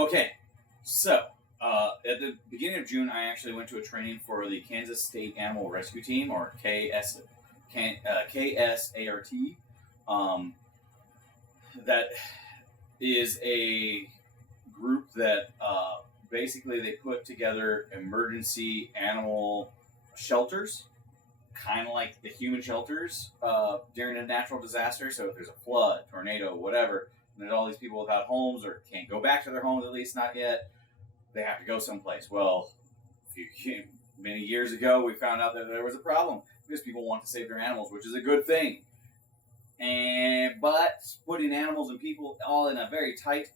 Okay, so at the beginning of June, I actually went to a training for the Kansas State Animal Rescue Team, or KSART. Um, that is a group that basically they put together emergency animal shelters, kind of like the human shelters during a natural disaster. So if there's a flood, tornado, whatever, and there's all these people without homes or can't go back to their homes, at least not yet, they have to go someplace. Well, many years ago, we found out that there was a problem because people want to save their animals, which is a good thing. But putting animals and people all in a very tight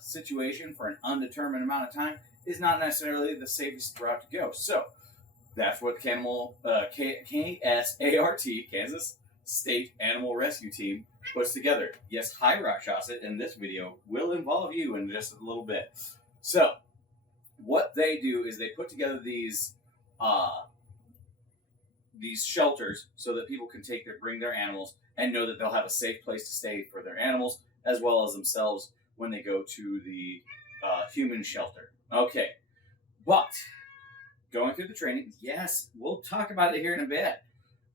situation for an undetermined amount of time is not necessarily the safest route to go. So that's what KSART, Kansas State Animal Rescue Team, puts together. Yes, hi Rakshasa, in this video will involve you in just a little bit. So what they do is they put together these shelters so that people can bring their animals and know that they'll have a safe place to stay for their animals as well as themselves when they go to the human shelter. Okay, but going through the training, yes, we'll talk about it here in a bit.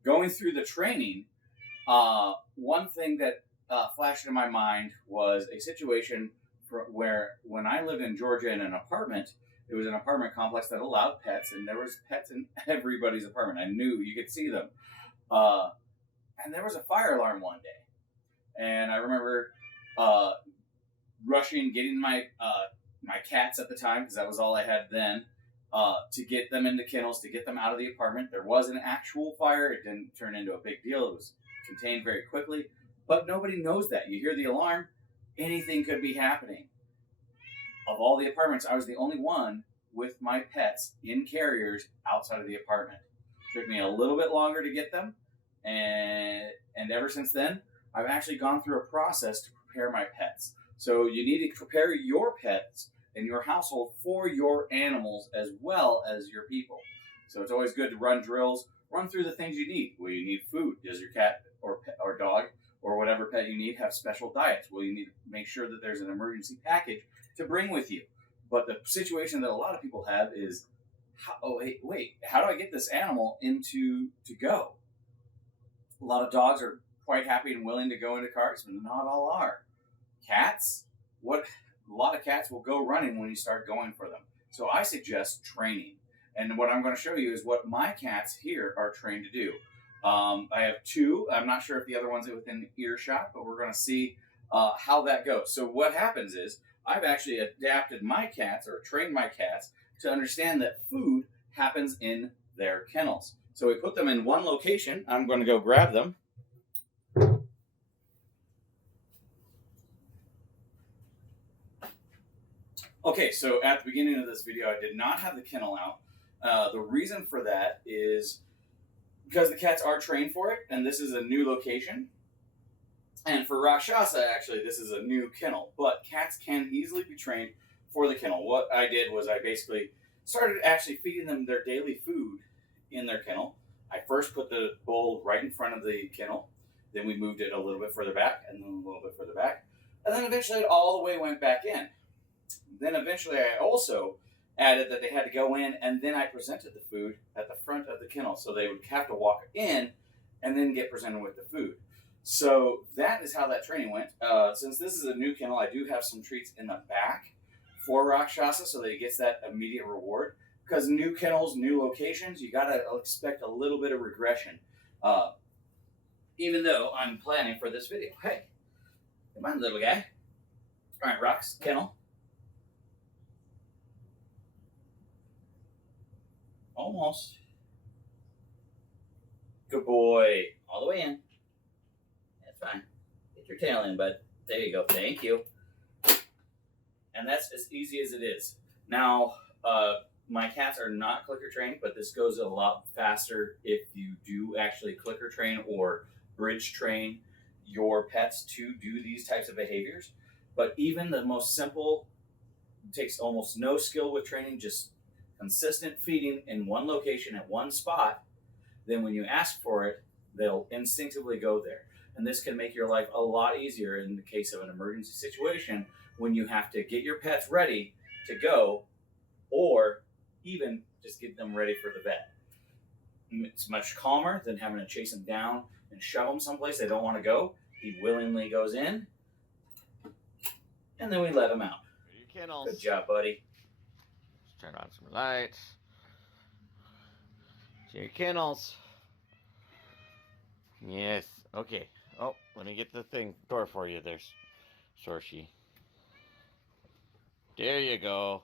Going through the training, one thing that flashed in my mind was a situation where when I lived in Georgia in an apartment, it was an apartment complex that allowed pets, and there was pets in everybody's apartment. I knew you could see them. And there was a fire alarm one day. And I remember rushing, getting my cats at the time, because that was all I had then, to get them into kennels, to get them out of the apartment. There was an actual fire. It didn't turn into a big deal. It was contained very quickly. But nobody knows that. You hear the alarm, anything could be happening. Of all the apartments, I was the only one with my pets in carriers outside of the apartment. It took me a little bit longer to get them, and ever since then, I've actually gone through a process to prepare my pets. So you need to prepare your pets and your household for your animals as well as your people. So it's always good to run drills, run through the things you need. Will you need food? Does your cat or dog or whatever pet you need have special diets? Will you need to make sure that there's an emergency package to bring with you? But the situation that a lot of people have is, how do I get this animal to go? A lot of dogs are quite happy and willing to go into carts, but not all are. Cats, a lot of cats will go running when you start going for them. So I suggest training. And what I'm going to show you is what my cats here are trained to do. I have two. I'm not sure if the other one's within earshot, but we're going to see how that goes. So what happens is, I've actually adapted my cats, or trained my cats, to understand that food happens in their kennels. So we put them in one location. I'm going to go grab them. Okay, so at the beginning of this video, I did not have the kennel out. The reason for that is because the cats are trained for it, and this is a new location. And for Rakshasa, actually, this is a new kennel, but cats can easily be trained for the kennel. What I did was I basically started actually feeding them their daily food in their kennel. I first put the bowl right in front of the kennel. Then we moved it a little bit further back, and then a little bit further back. And then eventually it all the way went back in. Then eventually I also added that they had to go in, and then I presented the food at the front of the kennel. So they would have to walk in and then get presented with the food. So that is how that training went. Since this is a new kennel, I do have some treats in the back for Rakshasa so that he gets that immediate reward. Because new kennels, new locations, you got to expect a little bit of regression. Even though I'm planning for this video. Hey, come on, little guy. All right, Rox, kennel. Almost. Good boy. All the way in. Fine. Get your tail in, bud. There you go. Thank you. And that's as easy as it is. Now, my cats are not clicker trained, but this goes a lot faster if you do actually clicker train or bridge train your pets to do these types of behaviors. But even the most simple, takes almost no skill with training, just consistent feeding in one location at one spot. Then when you ask for it, they'll instinctively go there. And this can make your life a lot easier in the case of an emergency situation when you have to get your pets ready to go, or even just get them ready for the vet. It's much calmer than having to chase them down and shove them someplace they don't want to go. He willingly goes in, and then we let him out. Your kennels. Good job, buddy. Let's turn on some lights. To your kennels. Yes. Okay. Oh, let me get the door for you there, Sorshi. There you go.